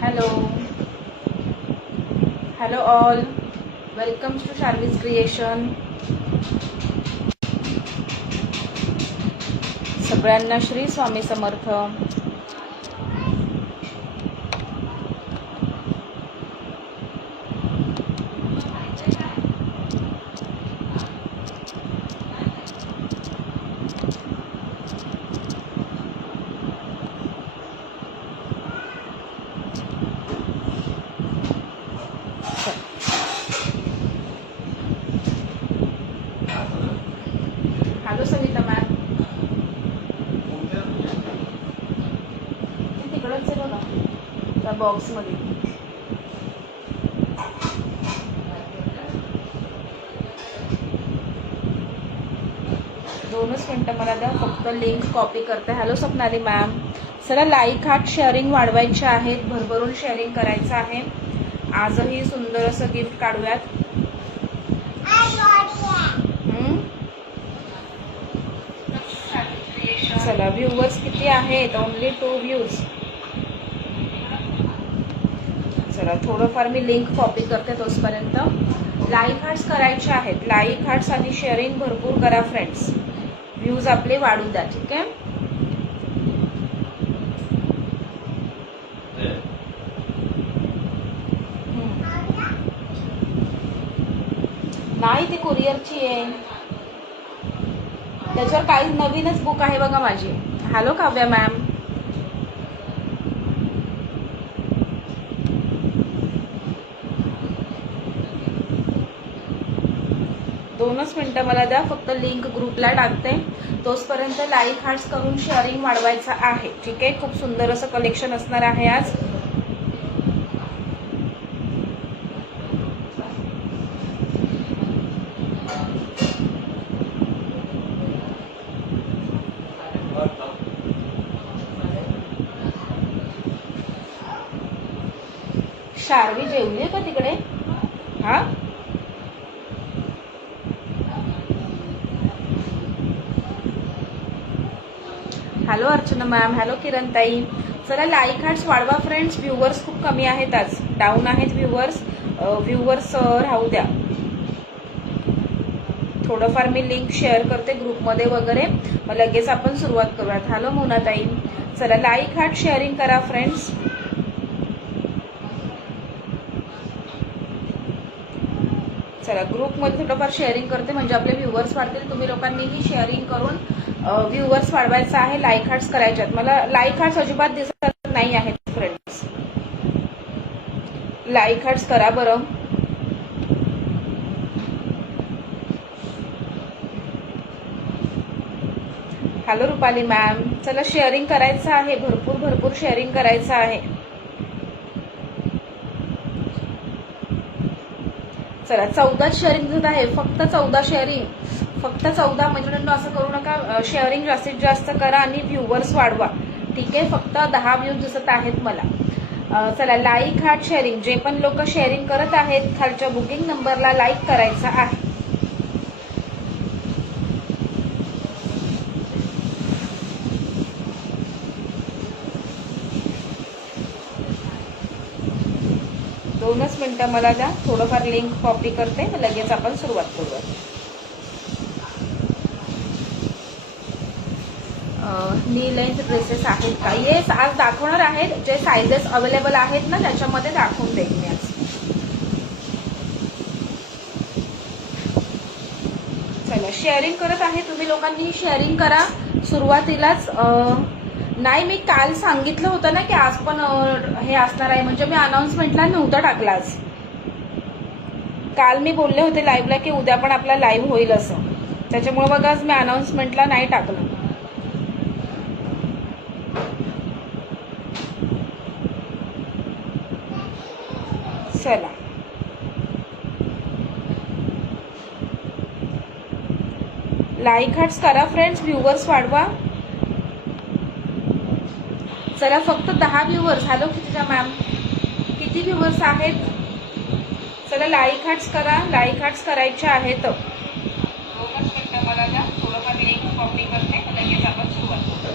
Hello hello all, welcome to Sharvis creation. सगळ्यांना Shri Swami Samarth. Hello Savita ma'am, तिकडंच आहे बघा त्या बॉक्समध्ये. दोनच मिनटं मला द्या, फक्त लिंक कॉपी करते. हॅलो स्वप्नाली मॅम, चला लाईक हार्ट शेअरिंग वाढवायचे आहेत, भरभरून शेअरिंग करायचं आहे. आजही सुंदर असं गिफ्ट काढूयात. चला, व्ह्यूवर्स किती आहेत? Only 2 views. चला थोडंफार मी लिंक कॉपी करते तोपर्यंत. लाईक हार्ट्स करायचे आहेत, लाईक हार्ट्स आणि शेअरिंग भरपूर करा फ्रेंड्स. व्ह्यूज आपले वाढू द्या, ठीक आहे. नाही, ती कुरिअरची आहे, त्याच्यावर काही नवीनच बुक आहे बघा माझी. हॅलो काव्या मॅम, दोनच मिनटं मला द्या, फक्त लिंक ग्रुपला टाकते. तोपर्यंत लाईक हार्ट्स करून शेअरिंग वाढवायचं आहे, ठीक आहे. खूप सुंदर असं कलेक्शन असणार आहे आज. शार्वी जेवली का तिकडे? हा, हॅलो अर्चना मॅम, हॅलो किरण ताई. चला लाईक हार्ट्स वाढवा फ्रेंड्स. व्ह्यूवर्स खूप कमी आहेत, आज डाऊन आहेत व्ह्यूवर्स. व्ह्यूवर्स राहू द्या. थोडंफार मी लिंक शेअर करते ग्रुपमध्ये वगैरे, मग लगेच आपण सुरुवात करूयात. हॅलो मोना ताई, चला लाईक हार्ट शेअरिंग करा फ्रेंड्स. चला ग्रुपमध्ये थोडंफार शेअरिंग करते, म्हणजे आपले व्ह्यूवर्स वाढतील. तुम्ही लोकांनीही शेअरिंग करून व्ह्यूवर्स वाढवायचं आहे. लाईक हार्ट्स करायचे आहेत. मला लाईक हार्ट्स अजिबात दिसत नाही आहेत फ्रेंड्स. लाईक हार्ट्स करा बरं. हॅलो रुपाली मॅम, चला शेअरिंग करायचं आहे, भरपूर भरपूर शेअरिंग करायचं आहे. चला 14 शेअरिंग दिसत आहे, फक्त 14 शेअरिंग, फक्त 14. म्हणजे असं करू नका, शेअरिंग जास्तीत जास्त करा आणि व्ह्यूवर्स वाढवा, ठीक आहे. फक्त 10 व्ह्यूज दिसत आहेत मला. चला लाईक हार्ट शेअरिंग, जे पण लोक शेअरिंग करत आहेत खालच्या बुकिंग नंबरला लाईक करायचं आहे. दोनच मिनटं मला द्या, थोडंफार लिंक कॉपी करते, लगेच आपण सुरुवात करूया. नी लेंथ ड्रेसेस आहेत का? येस, आज दाखवणार आहेत. जे सायझेस अवेलेबल आहेत ना त्याच्यामध्ये दाखवून देईन मी आज. चला शेअरिंग करत आहे, तुम्ही लोकांनी शेअरिंग करा सुरुवातीलाच. नाही, मी काल सांगितलं होतं ना की आज पण हे असणार आहे, म्हणजे मी अनाउन्समेंटला नव्हतं टाकलं आज. काल मी बोलले होते लाईव्हला की उद्या पण आपला लाईव्ह होईल असं, त्याच्यामुळे बघा आज मी अनाउन्समेंटला नाही टाकलं. चला लाईक हार्ट्स करा फ्रेंड्स, व्ह्यूवर्स वाढवा. चला फक्त 10 व्ह्यूवर्स. हॅलो कितीजा मॅम, किती व्ह्यूवर्स आहेत? चला लाईक हार्ट्स करा, लाईक हार्ट्स करायचे आहेत. दोनच मिनिटं मला द्या, थोडंफार लिंक कॉपी करते, लगेच आपण सुरुवात करू.